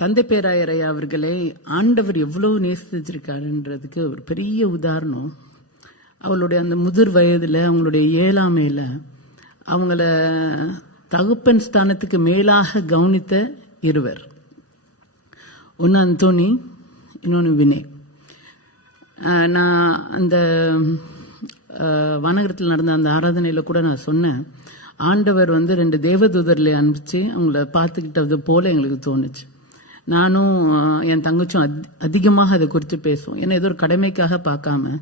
தந்தை பேராயரையா அவர்களை ஆண்டவர் எவ்வளவு நேசிச்சிருக்காருன்றதுக்கு ஒரு பெரிய உதாரணம். அவளுடைய அந்த முதிர் வயதில் அவங்களுடைய ஏழாமையில் அவங்கள தகுப்பன் ஸ்தானத்துக்கு மேலாக கவனித்த இருவர். ஒன்று அந்தோனி இன்னொன்று வினய். நான் அந்த வானகரத்தில் நடந்த அந்த ஆராதனையில் கூட நான் சொன்னேன். ஆண்டவர் வந்து ரெண்டு தேவதூதர்களை அனுப்பிச்சு அவங்கள பார்த்துக்கிட்டது போல எங்களுக்கு தோணுச்சு. நானும் என் தங்கச்சும் அதி- அதிகமாக அதை குறித்து பேசுவோம். ஏன்னா ஏதோ ஒரு கடமைக்காக பார்க்காம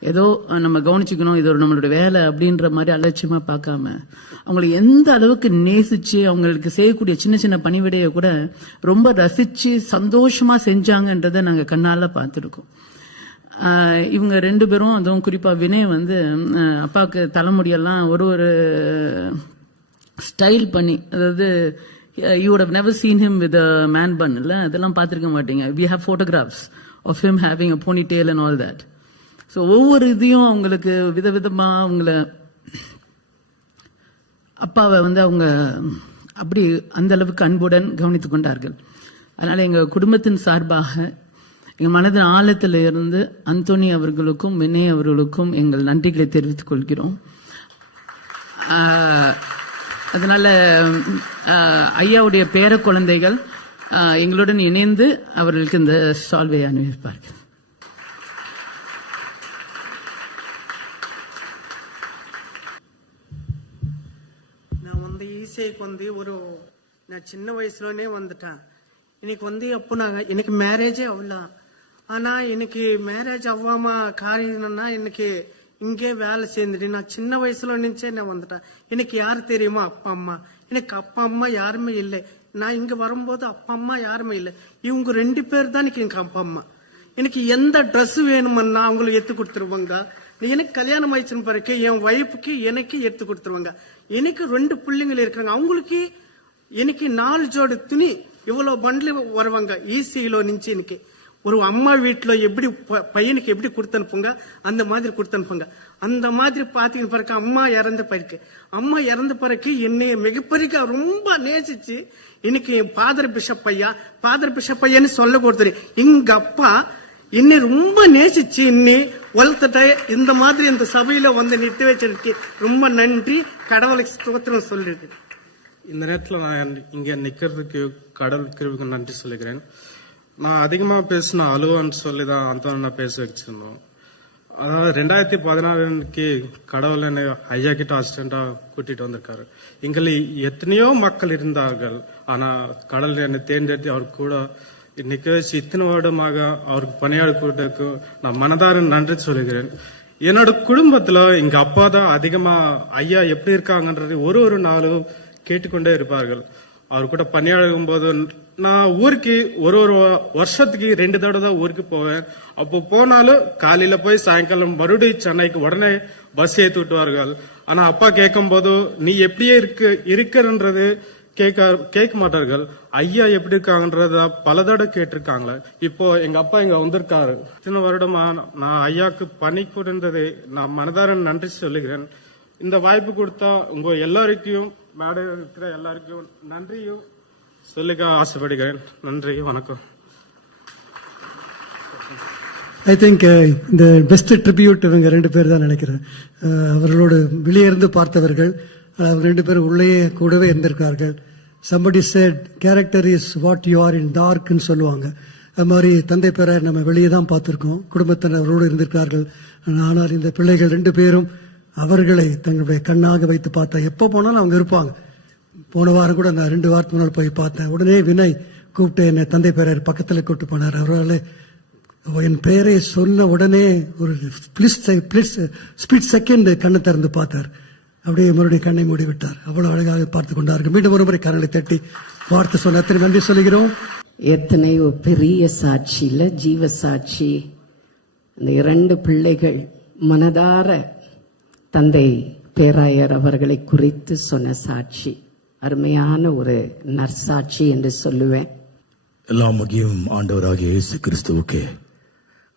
ஏதோ நம்ம கவனிச்சுக்கணும் இது ஒரு நம்மளோட வேலை அப்படின்ற மாதிரி அலட்சியமா பார்க்காம அவங்களை எந்த அளவுக்கு நேசிச்சு அவங்களுக்கு செய்யக்கூடிய சின்ன சின்ன பணிவிடையை கூட ரொம்ப ரசிச்சு சந்தோஷமா செஞ்சாங்கன்றதை நாங்கள் கண்ணால பார்த்துருக்கோம். இவங்க ரெண்டு பேரும் அதுவும் குறிப்பா வினய் வந்து அப்பாவுக்கு தலைமுடியெல்லாம் ஒரு ஒரு ஸ்டைல் பண்ணி அதாவது Uh, you would have never seen him with a man அதெல்லாம் பார்த்துருக்க மாட்டீங்க. We have photographs of him having a ponytail and all that so ஒவ்வொரு இதையும் அவங்களுக்கு விதவிதமாக அவங்கள அப்பாவை வந்து அவங்க அப்படி அந்த அளவுக்கு அன்புடன் கவனித்துக் கொண்டார்கள். அதனால் எங்கள் குடும்பத்தின் சார்பாக எங்கள் மனதின் ஆழத்தில் இருந்து அந்தோனி அவர்களுக்கும் வினய் அவர்களுக்கும் எங்கள் நன்றிகளை தெரிவித்துக் கொள்கிறோம். அதனால ஐயாவுடைய பேர குழந்தைகள் எங்களுடன் இணைந்து அவர்களுக்கு இந்த சால்வை அணிவிப்பார்கள். நான் வந்து ஈஸிக்கு வந்து ஒரு நான் சின்ன வயசுலனே வந்துட்டேன். இன்னைக்கு வந்து அப்போ நாங்கள் எனக்கு மேரேஜே அவ்வளோ. ஆனால் எனக்கு மேரேஜ் அவ்வாம காரியம் என்னன்னா எனக்கு இங்கே வேலை சேர்ந்துட்டு நான் சின்ன வயசுல நினைச்சே நான் வந்துட்டேன் எனக்கு யாரு தெரியுமா? அப்பா அம்மா. எனக்கு அப்பா அம்மா யாருமே இல்லை. நான் இங்க வரும்போது அப்பா அம்மா யாருமே இல்லை. இவங்க ரெண்டு பேர் தான் எனக்கு எங்கள் அப்பா அம்மா. எனக்கு எந்த ட்ரெஸ் வேணுமன்னா அவங்களுக்கு எடுத்து கொடுத்துருவாங்க. எனக்கு கல்யாணம் ஆயிடுச்சுன்னு பிறகு என் ஒய்ஃபுக்கு எனக்கு எடுத்து கொடுத்துருவாங்க. எனக்கு ரெண்டு பிள்ளைங்கள் இருக்காங்க அவங்களுக்கு எனக்கு நாலு ஜோடி துணி இவ்வளவு பண்டில் வருவாங்க. ஈசியிலோ நின்று எனக்கு. ஒரு அம்மா வீட்டில் எப்படி ப- பையனுக்கு எப்படி கொடுத்து அனுப்புங்க? அந்த மாதிரி கொடுத்து அனுப்புங்க. அந்த மாதிரி பார்த்தீங்கன்னு பிறகு அம்மா இறந்த பிறகு. அம்மா இறந்த பிறகு என்னைய மிகப்பெரிய ரொம்ப நேசிச்சு இன்னைக்கு பாதர் பிஷப் ஐயா பாதர் பிஷப் ஐயான்னு சொல்ல கொடுத்துரு. எங்க அப்பா என்னை ரொம்ப நேசிச்சு இன்னி வளர்த்துட்ட இந்த மாதிரி இந்த சபையில வந்து நிட்டு வச்சிருக்கு. ரொம்ப நன்றி. கடவுளுக்கு ஸ்தோத்திரம் சொல்லிருக்கு. இந்த நேரத்தில் நான் இங்கே நிற்கிறதுக்கு கடவுள் கிருவுக்கு நன்றி சொல்லிக்கிறேன். நான் அதிகமாக பேசின அலுவன்னு சொல்லி தான் அந்த நான் பேச வச்சிருந்தோம். அதாவது ரெண்டாயிரத்தி பதினாறுக்கு கடவுள் என்னை ஐயா கிட்ட அசிஸ்டண்டாக கூட்டிகிட்டு வந்திருக்காரு. எங்களை எத்தனையோ மக்கள் இருந்தார்கள். ஆனால் கடவுள் என்னை தேர்ந்தெடுத்து அவர் கூட இன்னைக்கு இத்தனை வருடமாக அவருக்கு பணியாடு கூட்டக்கு நான் மனதார நன்றி சொல்கிறேன் என்னோட குடும்பத்தில் எங்கள் அப்பா தான் அதிகமாக ஐயா எப்படி இருக்காங்கன்றது ஒரு ஒரு நாளும் கேட்டுக்கொண்டே இருப்பார்கள். அவர் கூட பணியாடும் போது நான் ஊருக்கு ஒரு ஒரு வருஷத்துக்கு ரெண்டு தடவை தான் ஊருக்கு போவேன். அப்போ போனாலும் காலையில போய் சாயங்காலம் மறுபடியும் சென்னைக்கு உடனே பஸ் ஏற்றி விட்டுவார்கள் ஆனா அப்பா கேட்கும் போது நீ எப்படியே இருக்கு இருக்கிறன்றது கேட்க கேட்க மாட்டார்கள். ஐயா எப்படி இருக்காங்கன்றத பல தடவை கேட்டிருக்காங்களே இப்போ எங்க அப்பா இங்க வந்திருக்காரு. இத்தனை வருடமா நான் ஐயாக்கு பணி கொடுன்றது நான் மனதார நன்றி சொல்லுகிறேன். இந்த வாய்ப்பு கொடுத்தா உங்க எல்லாருக்கும் மேடம் இருக்கிற எல்லாருக்கும் நன்றியும் சொல்லிக்க ஆசைப்படுகிறேன் நன்றி வணக்கம். ஐ திங்க் uh, இந்த பெஸ்ட் ட்ரிபியூட் இவங்க ரெண்டு பேர் தான் நினைக்கிறேன். Uh, அவர்களோடு வெளியே இருந்து பார்த்தவர்கள் அவர் அவங்க ரெண்டு பேரும் உள்ளேயே கூடவே இருந்திருக்கார்கள். Somebody said character is what you are in டார்க்னு சொல்லுவாங்க. அது மாதிரி தந்தை பேரை நம்ம வெளியே தான் பார்த்துருக்கோம். குடும்பத்தினரோடு இருந்திருக்கார்கள். ஆனால் இந்த பிள்ளைகள் ரெண்டு பேரும் அவர்களை தங்களுடைய கண்ணாக வைத்து பார்த்தா எப்போ போனாலும் அவங்க இருப்பாங்க. போன வாரம் கூட நான் ரெண்டு வாரத்துக்கு முன்னால் போய் பார்த்தேன். உடனே வினய் கூப்பிட்டு என்னை தந்தை பேரர் பக்கத்தில் கூப்பிட்டு போனார். அவரால் என் பெயரை சொன்ன உடனே ஒரு ஸ்பிளிட் செகண்ட் கண்ணை திறந்து பார்த்தார். அப்படியே மறுபடியும் கண்ணை மூடி விட்டார் அவ்வளோ அழகாக பார்த்து கொண்டார்கள். மீண்டும் ஒரு முறை கரங்களை தட்டி வார்த்தை சொன்ன எத்தனை நன்றி சொல்கிறோம் எத்தனையோ பெரிய சாட்சியில் ஜீவ சாட்சி. அந்த இரண்டு பிள்ளைகள் மனதார தந்தை பேராயர் அவர்களை குறித்து சொன்ன சாட்சி. அருமையான ஒரு நற்சாட்சி என்று சொல்லுவேன். எல்லாம் முக்கியம் ஆண்டவராக இயேசு கிறிஸ்துவுக்கு.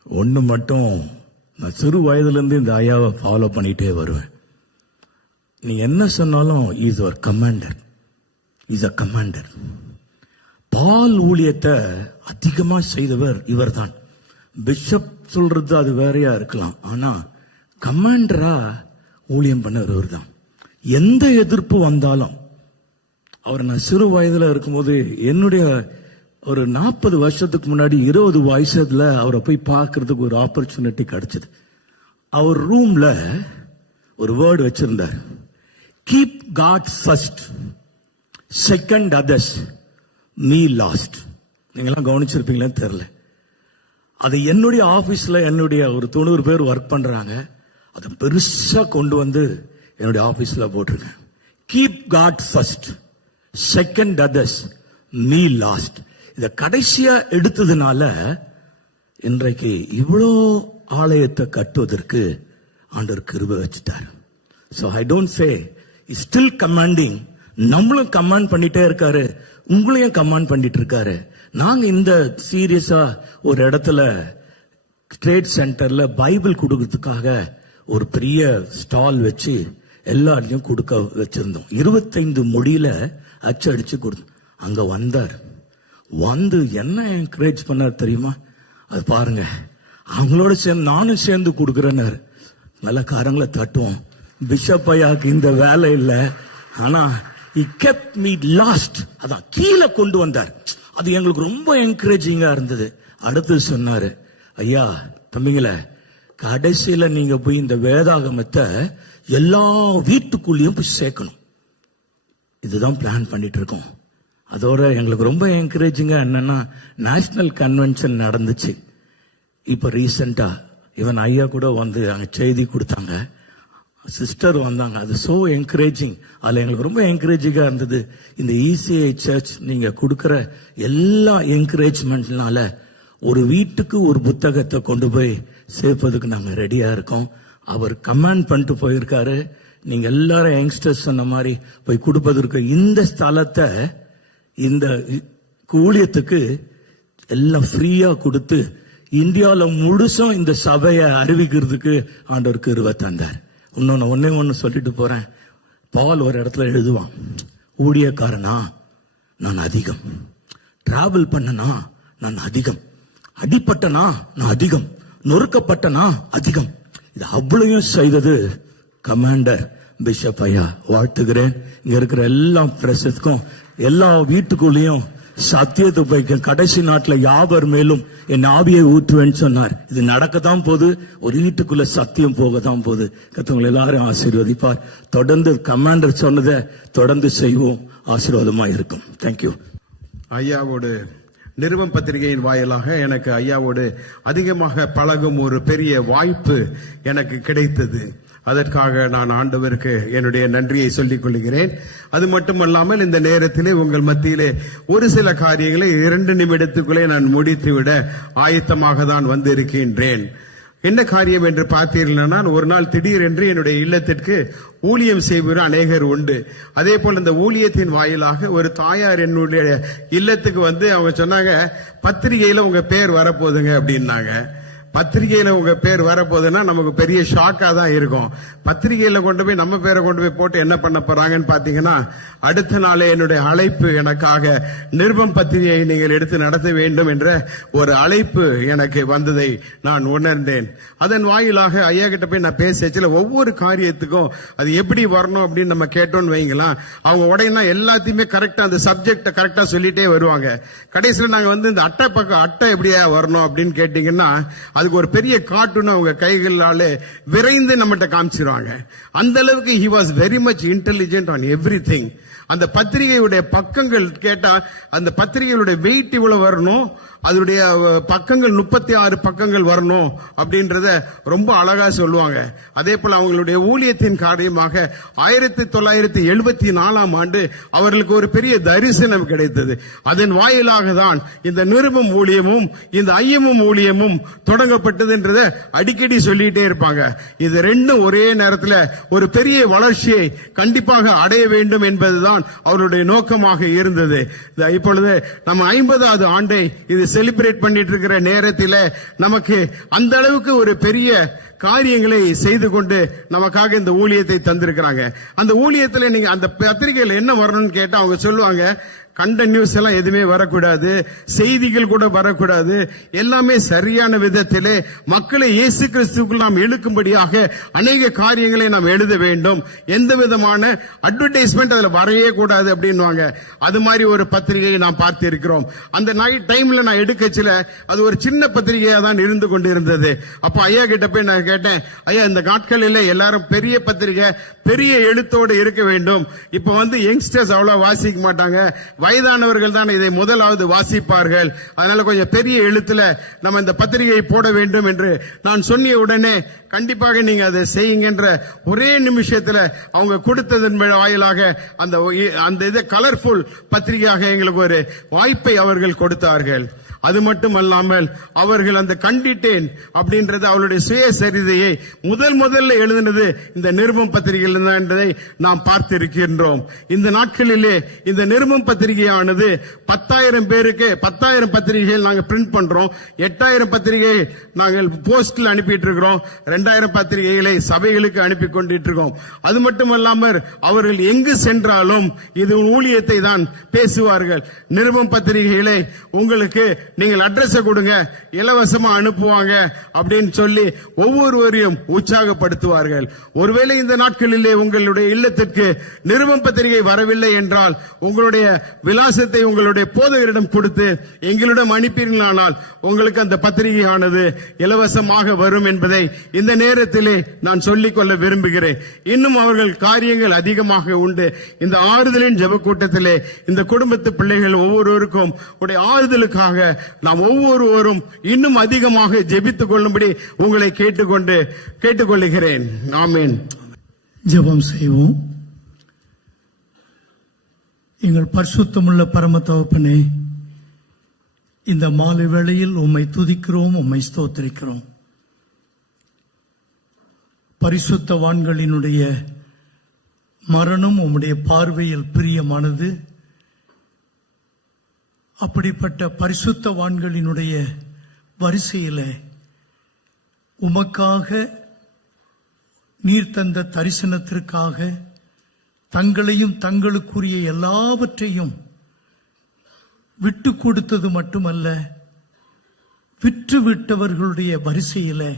ஒன்று மட்டும் நான் சிறு வயதுலேருந்து இந்த ஐயாவை ஃபாலோ பண்ணிகிட்டே வருவேன். நீ என்ன சொன்னாலும் is our commander is a commander Paul ஊழியத்தை அதிகமாக செய்தவர் இவர்தான். பிஷப் சொல்றது அது வேறையா இருக்கலாம். ஆனால் கமாண்டரா ஊழியம் பண்ணவர் இவர்தான். எந்த எதிர்ப்பு வந்தாலும் அவர் நான் சிறு வயதில் இருக்கும்போது என்னுடைய ஒரு நாற்பது வருஷத்துக்கு முன்னாடி இருபது வயசுல அவரை போய் பார்க்கறதுக்கு ஒரு ஆப்பர்ச்சுனிட்டி கிடைச்சது. அவர் ரூம்ல ஒரு வேர்டு வச்சிருந்தார். Keep God first second others me last நீங்களாம் கவனிச்சிருப்பீங்களான்னு தெரில அது என்னுடைய ஆஃபீஸில் என்னுடைய ஒரு தொண்ணூறு பேர் ஒர்க் பண்ணுறாங்க அதை பெருசாக கொண்டு வந்து என்னுடைய ஆஃபீஸில் போட்டிருக்கேன். Keep God first second others me last இதை கடைசியா எடுத்ததுனால இன்றைக்கு இவ்வளோ ஆலயத்தை கட்டுவதற்கு ஆண்டவர் கிருப வச்சுட்டார். So I don't say still commanding நம்மளும் கமாண்ட் பண்ணிட்டே இருக்காரு. உங்களையும் கமாண்ட் பண்ணிட்டு இருக்காரு. நாங்க இந்த சீரியஸா ஒரு இடத்துல ட்ரேட் சென்டர்ல பைபிள் கொடுக்கறதுக்காக ஒரு பெரிய ஸ்டால் வச்சு எல்லாரையும் கொடுக்க வச்சிருந்தோம். இருபத்தைந்து மொழியில அச்சடிச்சு கொடுத்து அங்க வந்தார். வந்து என்ன என்கரேஜ் பண்ணார் தெரியுமா? அது பாருங்க அவங்களோட சேர்ந்து நானும் சேர்ந்து கொடுக்குறேன்னாரு. நல்ல காரங்களை தட்டுவோம். பிஷப் ஐயாக்கு இந்த வேலை இல்லை. ஆனா இ கெப் மீ லாஸ்ட் அதான் கீழே கொண்டு வந்தார். அது எங்களுக்கு ரொம்ப என்கரேஜிங்கா இருந்தது. அடுத்து சொன்னார் ஐயா தம்பிங்களே கடைசியில் நீங்கள் போய் இந்த வேதாகமத்தை எல்லா வீட்டுக்குள்ளேயும் போய் சேர்க்கணும். இதுதான் பிளான் பண்ணிட்டு இருக்கோம் அதோட எங்களுக்கு ரொம்ப என்கரேஜிங்காக என்னென்னா நேஷ்னல் கன்வென்ஷன் நடந்துச்சு. இப்போ ரீசண்டாக இவன் ஐயா கூட வந்து அங்கே செய்தி கொடுத்தாங்க. சிஸ்டர் வந்தாங்க. அது ஸோ என்கரேஜிங் அதில் எங்களுக்கு ரொம்ப என்கரேஜிங்காக இருந்தது. இந்த இசிஐ சர்ச் நீங்கள் கொடுக்குற எல்லா என்கரேஜ்மெண்ட்னால ஒரு வீட்டுக்கு ஒரு புத்தகத்தை கொண்டு போய் சேர்ப்பதுக்கு நாங்கள் ரெடியாக இருக்கோம். அவர் கமாண்ட் பண்ணிட்டு போயிருக்காரு. நீங்க எல்லாரும் யங்ஸ்டர்ஸ் சொன்ன மாதிரி போய் கொடுப்பதற்கு இந்த ஸ்தலத்தை இந்த ஊழியத்துக்கு எல்லாம் ஃப்ரீயா கொடுத்து இந்தியாவில் முழுசும் இந்த சபையை அறிவிக்கிறதுக்கு ஆண்டவர் கிருபை தந்தார். இன்னொன்று ஒன்றே ஒன்று சொல்லிட்டு போகிறேன் பால் ஒரு இடத்துல எழுதுவான். ஊழியக்காரனா? நான் அதிகம். டிராவல் பண்ணனா? நான் அதிகம். அடிப்பட்டனா? நான் அதிகம். நொறுக்கப்பட்டனா? அதிகம். இது அவ்வளவையும் செய்தது கமாண்டர் பிஷப் ஐயா வாழ்த்துகிறேன். இங்க இருக்கிற எல்லா பிரசத்துக்கும் எல்லா வீட்டுக்குள்ளேயும் சத்தியத்தை போய்க்க கடைசி நாட்டில் யாவர் மேலும் என் ஆவியை ஊற்றுவேன்னு சொன்னார். இது நடக்க தான் போது ஒரு வீட்டுக்குள்ள சத்தியம் போக தான் போகுது கத்தவங்களை எல்லாரும் ஆசீர்வதிப்பார். தொடர்ந்து கமாண்டர் சொன்னதை தொடர்ந்து செய்வோம். ஆசீர்வாதமா இருக்கும். தேங்க்யூ ஐயாவோடு நிருபம் பத்திரிகையின் வாயிலாக எனக்கு ஐயாவோடு அதிகமாக பழகும் ஒரு பெரிய வாய்ப்பு எனக்கு கிடைத்தது. அதற்காக நான் ஆண்டவருக்கு என்னுடைய நன்றியை சொல்லிக் கொள்கிறேன். அது மட்டுமல்லாமல் இந்த நேரத்திலே உங்கள் மத்தியிலே ஒரு சில காரியங்களை இரண்டு நிமிடத்துக்குள்ளே நான் முடித்துவிட ஆயத்தமாக தான் வந்திருக்கின்றேன். என்ன காரியம் என்று பார்த்தீர்கள்னா ஒரு நாள் திடீரென்று என்னுடைய இல்லத்திற்கு ஊழியம் செய்கிற அநேகர் உண்டு. அதே போல் இந்த ஊழியத்தின் வாயிலாக ஒரு தாயார் என்னுடைய இல்லத்துக்கு வந்து அவங்க சொன்னாங்க பத்திரிகையில உங்க பேர் வரப்போகுதுங்க அப்படின்னாங்க. பத்திரிகையில உங்க பேர் வரப்போகுதுன்னா நமக்கு பெரிய ஷாக்கா தான் இருக்கும். பத்திரிகையில கொண்டு போய் நம்ம பேரை கொண்டு போய் போட்டு என்ன பண்ண போறாங்கன்னு பாத்தீங்கன்னா அடுத்த நாளே என்னுடைய அழைப்பு எனக்காக நிருபம் பத்திரிகையை நீங்கள் எடுத்து நடத்த வேண்டும் என்ற ஒரு அழைப்பு எனக்கு வந்ததை நான் உணர்ந்தேன். அதன் வாயிலாக ஐயா கிட்ட போய் நான் பேசல ஒவ்வொரு காரியத்துக்கும் அது எப்படி வரணும் அப்படின்னு நம்ம கேட்டோம்னு வைங்களா அவங்க உடனே எல்லாத்தையுமே கரெக்டா அந்த சப்ஜெக்ட கரெக்டா சொல்லிட்டே வருவாங்க. கடைசியில் நாங்க வந்து இந்த அட்டை பக்கம் அட்டை எப்படியா வரணும் அப்படின்னு கேட்டீங்கன்னா அதுக்கு ஒரு பெரிய கார்ட்டூன் அவங்க கைகளால விரைந்து நம்மகிட்ட காமிச்சிருவாங்க. அந்த அளவுக்கு he was very much intelligent on everything அந்த பத்திரிகையுடைய பக்கங்கள் கேட்டா அந்த பத்திரிகையுடைய வெயிட் இவ்வளவு வரணும் அதனுடைய பக்கங்கள் முப்பத்தி ஆறு பக்கங்கள் வரணும் அப்படின்றத ரொம்ப அழகா சொல்லுவாங்க. அதே போல அவங்களுடைய ஊழியத்தின் காரியமாக ஆயிரத்தி தொள்ளாயிரத்தி எழுபத்தி நாலாம் ஆண்டு அவர்களுக்கு ஒரு பெரிய தரிசனம் கிடைத்தது. அதன் வாயிலாக தான் இந்த நிருபம் ஊழியமும் இந்த ஐயமும் ஊழியமும் தொடங்கப்பட்டதுன்றத அடிக்கடி சொல்லிட்டே இருப்பாங்க. இது ரெண்டும் ஒரே நேரத்தில் ஒரு பெரிய வளர்ச்சியை கண்டிப்பாக அடைய வேண்டும் என்பதுதான் அவருடைய நோக்கமாக இருந்தது. இப்பொழுது நம்ம ஐம்பதாவது ஆண்டை இது செலிப்ரேட் பண்ணிட்டு இருக்கிற நேரத்தில் நமக்கு அந்த அளவுக்கு ஒரு பெரிய காரியங்களை செய்து கொண்டு நமக்காக இந்த ஊழியத்தை தந்திருக்கிறாங்க. அந்த ஊழியத்தில் நீங்க அந்த பத்திரிகையில் என்ன வரணும்னு கேட்டா அவங்க சொல்லுவாங்க கண்ட நியூஸ் எல்லாம் எதுவுமே வரக்கூடாது. செய்திகள் கூட வரக்கூடாது. எல்லாமே சரியான விதத்திலே மக்களை இயேசு கிறிஸ்துக்குள் நாம் இழுக்கும்படியாக அநேக காரியங்களை நாம் எழுத வேண்டும். எந்த விதமான அட்வர்டைஸ்மெண்ட் அதுல வரையே கூடாது அப்படின்வாங்க அது மாதிரி ஒரு பத்திரிகையை நாம் பார்த்திருக்கிறோம். அந்த நைட் டைம்ல நான் எடுக்கச்சில அது ஒரு சின்ன பத்திரிகையா தான் இருந்து கொண்டிருந்தது. அப்போ ஐயா கிட்ட போய் நான் கேட்டேன் ஐயா இந்த நாட்களில் எல்லாரும் பெரிய பத்திரிகை பெரிய எழுத்தோடு இருக்க வேண்டும். இப்ப வந்து யங்ஸ்டர்ஸ் அவ்வளவு வாசிக்க மாட்டாங்க. வயதானவர்கள் தான் இதை முதலாவது வாசிப்பார்கள். அதனால கொஞ்சம் பெரிய எழுத்துல நம்ம இந்த பத்திரிகையை போட வேண்டும் என்று நான் சொன்னிய உடனே கண்டிப்பாக நீங்க அதை செய்யுங்கன்ற ஒரே நிமிஷத்துல அவங்க கொடுத்ததன் வாயிலாக அந்த அந்த இது கலர்ஃபுல் பத்திரிகையாக எங்களுக்கு ஒரு வாய்ப்பை அவர்கள் கொடுத்தார்கள். அது மட்டுமல்லாமல் அவர்கள் அந்த கண்டிட்டேன் அப்படின்றது அவளுடைய சுயசரிதையை முதல் முதல்ல எழுதினது இந்த நிருபம் பத்திரிகையில் தான் என்பதை நாம் பார்த்திருக்கின்றோம். இந்த நாட்களிலே இந்த நிருபம் பத்திரிகையானது பத்தாயிரம் பேருக்கு பத்தாயிரம் பத்திரிகைகள் நாங்கள் பிரிண்ட் பண்றோம். எட்டாயிரம் பத்திரிகை நாங்கள் போஸ்டில் அனுப்பிட்டு இருக்கிறோம் ரெண்டாயிரம் பத்திரிகைகளை சபைகளுக்கு அனுப்பி கொண்டிட்டு இருக்கோம் அது மட்டுமல்லாமல் அவர்கள் எங்கு சென்றாலும் இது ஊழியத்தை தான் பேசுவார்கள். நிருபம் பத்திரிகைகளை உங்களுக்கு நீங்கள் அட்ரஸ் கொடுங்க இலவசமா அனுப்புவாங்க அப்படின்னு சொல்லி ஒவ்வொருவரையும் உற்சாகப்படுத்துவார்கள். ஒருவேளை இந்த நாட்களிலே உங்களுடைய இல்லத்திற்கு நிருபம் பத்திரிகை வரவில்லை என்றால் உங்களுடைய விலாசத்தை உங்களுடைய போதகரிடம் கொடுத்து எங்களிடம் அனுப்பினானால் உங்களுக்கு அந்த பத்திரிகையானது இலவசமாக வரும் என்பதை இந்த நேரத்திலே நான் சொல்லிக்கொள்ள விரும்புகிறேன். இன்னும் அவர்கள் காரியங்கள் அதிகமாக உண்டு. இந்த ஆறுதலின் ஜெப கூட்டத்திலே இந்த குடும்பத்து பிள்ளைகள் ஒவ்வொருவருக்கும் உடைய ஆறுதலுக்காக நாம் ஒவ்வொருவரும் இன்னும் அதிகமாக ஜெபித்துக் கொள்ளும்படி உங்களை கேட்டுக்கொண்டு கேட்டுக்கொள்கிறேன் ஆமீன். ஜெபம் செய்வோம். எங்கள் பரிசுத்தமுள்ள பரம தகப்பனே இந்த மாலை வேளையில் உம்மை துதிக்கிறோம் உம்மை ஸ்தோத்திரிக்கிறோம். பரிசுத்தவான்களினுடைய மரணம் உம்முடைய பார்வையில் பிரியமானது. அப்படிப்பட்ட பரிசுத்தவான்களினுடைய வரிசையில் உமக்காக நீர் தந்த தரிசனத்திற்காக தங்களையும் தங்களுக்குரிய எல்லாவற்றையும் விட்டு கொடுத்தது மட்டுமல்ல விற்றுவிட்டவர்களுடைய வரிசையில்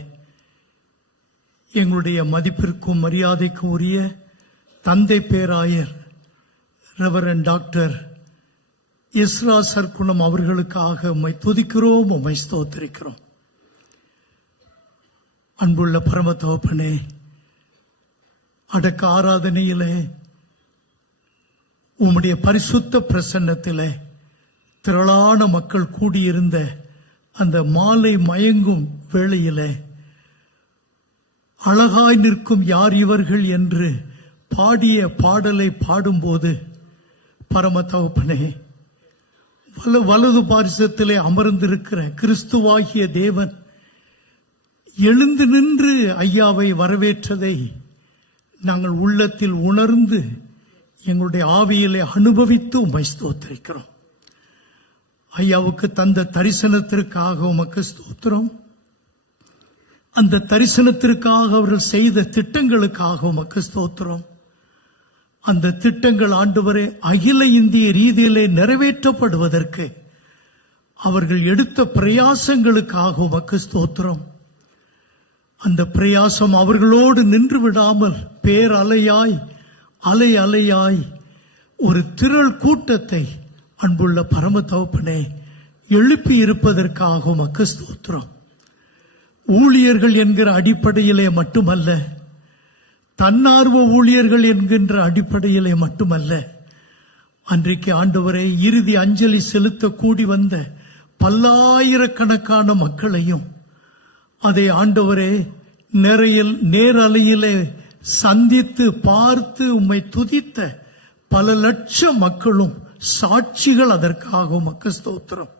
எங்களுடைய மதிப்பிற்கும் மரியாதைக்கும் உரிய தந்தை பேராயர் ரெவரன் டாக்டர் இஸ்ரா சர்க்குணம் அவர்களுக்காக உம்மை துதிக்கிறோம் உம்மை ஸ்தோத்திருக்கிறோம். அன்புள்ள பரம தகப்பனே அடக்க ஆராதனையிலே உம்முடைய பரிசுத்த பிரசன்னத்திலே திரளான மக்கள் கூடியிருந்த அந்த மாலை மயங்கும் வேளையிலே அழகாய் நிற்கும் யார் இவர்கள் என்று பாடிய பாடலை பாடும்போது பரம தகப்பனே வலு வலது பாரிசத்திலே அமர்ந்திருக்கிற கிறிஸ்துவாகிய தேவன் எழுந்து நின்று ஐயாவை வரவேற்றதை நாங்கள் உள்ளத்தில் உணர்ந்து எங்களுடைய ஆவியிலே அனுபவித்து உமை ஸ்தோத்திருக்கிறோம் ஐயாவுக்கு தந்த தரிசனத்திற்காக உமக்கு ஸ்தோத்திரம். அந்த தரிசனத்திற்காக அவர்கள் செய்த திட்டங்களுக்காக உமக்கு ஸ்தோத்திரம். அந்த திட்டங்கள் ஆண்டுவரே அகில இந்திய ரீதியிலே நிறைவேற்றப்படுவதற்கு அவர்கள் எடுத்த பிரயாசங்களுக்காக உமக்கு ஸ்தோத்திரம். அந்த பிரயாசம் அவர்களோடு நின்று விடாமல் பேரலையாய் அலை அலையாய் ஒரு திரள் கூட்டத்தை அன்புள்ள பரம தகப்பனே எழுப்பி இருப்பதற்காக உமக்கு ஸ்தோத்திரம். ஊழியர்கள் என்கிற அடிப்படையிலே மட்டுமல்ல தன்னார்வ ஊழியர்கள் என்கின்ற அடிப்படையிலே மட்டுமல்ல அன்றைக்கு ஆண்டவரை இறுதி அஞ்சலி செலுத்த கூடி வந்த பல்லாயிரக்கணக்கான மக்களையும் அதை ஆண்டவரே நிறையில் நேரலையிலே சந்தித்து பார்த்து உம்மை துதித்த பல லட்சம் மக்களும் சாட்சிகள் அதற்காக உமக்கு ஸ்தோத்திரம்.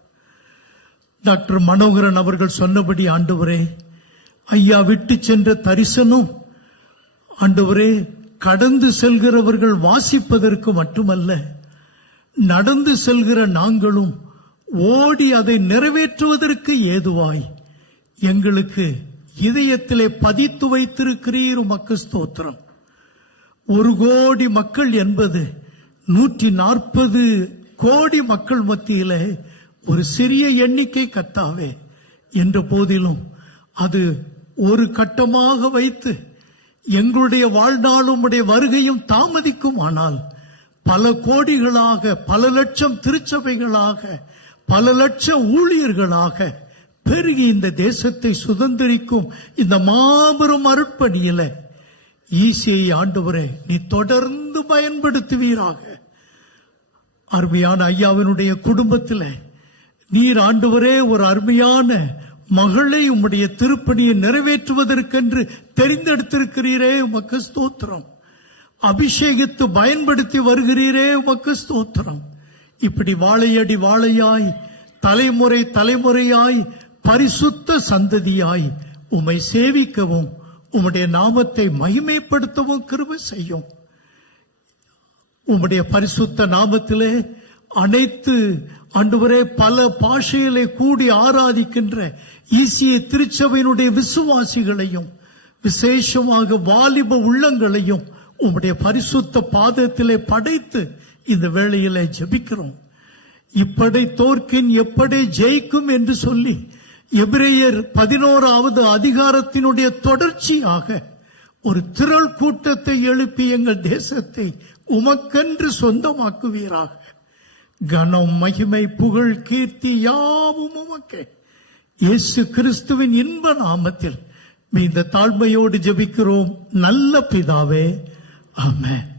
டாக்டர் மனோகரன் அவர்கள் சொன்னபடி ஆண்டவரே ஐயா விட்டு சென்ற தரிசனம் ஆண்டவரே கடந்து செல்கிறவர்கள் வாசிப்பதற்கு மட்டுமல்ல நடந்து செல்கிற நாங்களும் ஓடி அதை நிறைவேற்றுவதற்கு ஏதுவாய். எங்களுக்கு இதயத்திலே பதித்து வைத்திருக்கிறீர் உமக்கு ஸ்தோத்திரம். ஒரு கோடி மக்கள் என்பது நூற்றி நாற்பது கோடி மக்கள் மத்தியிலே ஒரு சிறிய எண்ணிக்கை கத்தாவே. என்ற போதிலும் அது ஒரு கட்டமாக வைத்து எங்களுடைய வாழ்நாளும் உடைய வருகையும் தாமதிக்கும் ஆனால் பல கோடிகளாக பல லட்சம் திருச்சபைகளாக பல லட்சம் ஊழியர்களாக பெருகி இந்த தேசத்தை சுதந்திரிக்கும் இந்த மாபெரும் அருட்பணியில ஈசியை ஆண்டவரே நீ தொடர்ந்து பயன்படுத்துவீராக. அருமையான ஐயாவினுடைய குடும்பத்தில் நீர் ஆண்டவரே ஒரு அருமையான மகளை உம்முடைய திருப்பணியை நிறைவேற்றுவதற்கென்று தெரிந்தெடுத்திருக்கிறீரே உமக்கு ஸ்தோத்திரம். அபிஷேகித்து பயன்படுத்தி வருகிறீரே உமக்கு ஸ்தோத்திரம். இப்படி வாழையடி வாழையாய் தலைமுறை தலைமுறையாய் பரிசுத்த சந்ததியாய் உம்மை சேவிக்கவும் உம்முடைய நாமத்தை மகிமைப்படுத்தவும் கிருப செய்யும். உம்முடைய பரிசுத்த நாமத்திலே அனைத்து ஆண்டவரே பல பாஷையிலே கூடி ஆராதிக்கின்ற ஈசிய திருச்சபையினுடைய விசுவாசிகளையும் விசேஷமாக வாலிப உள்ளங்களையும் உம்முடைய பரிசுத்த பாதத்திலே படைத்து இந்த வேளையிலே ஜெபிக்கிறோம். இப்படை தோற்கின் எப்படி ஜெயிக்கும் என்று சொல்லி எபிரேயர் பதினோராவது அதிகாரத்தினுடைய தொடர்ச்சியாக ஒரு திரள் கூட்டத்தை எழுப்பி எங்கள் தேசத்தை உமக்கென்று சொந்தமாக்குவீராக. கனம் மகிமை புகழ் கீர்த்தி யாவும் உமக்கே. இயேசு கிறிஸ்துவின் இன்ப நாமத்தில் இந்த தாழ்மையோடு ஜெபிக்கிறோம். நல்ல பிதாவே ஆமேன்.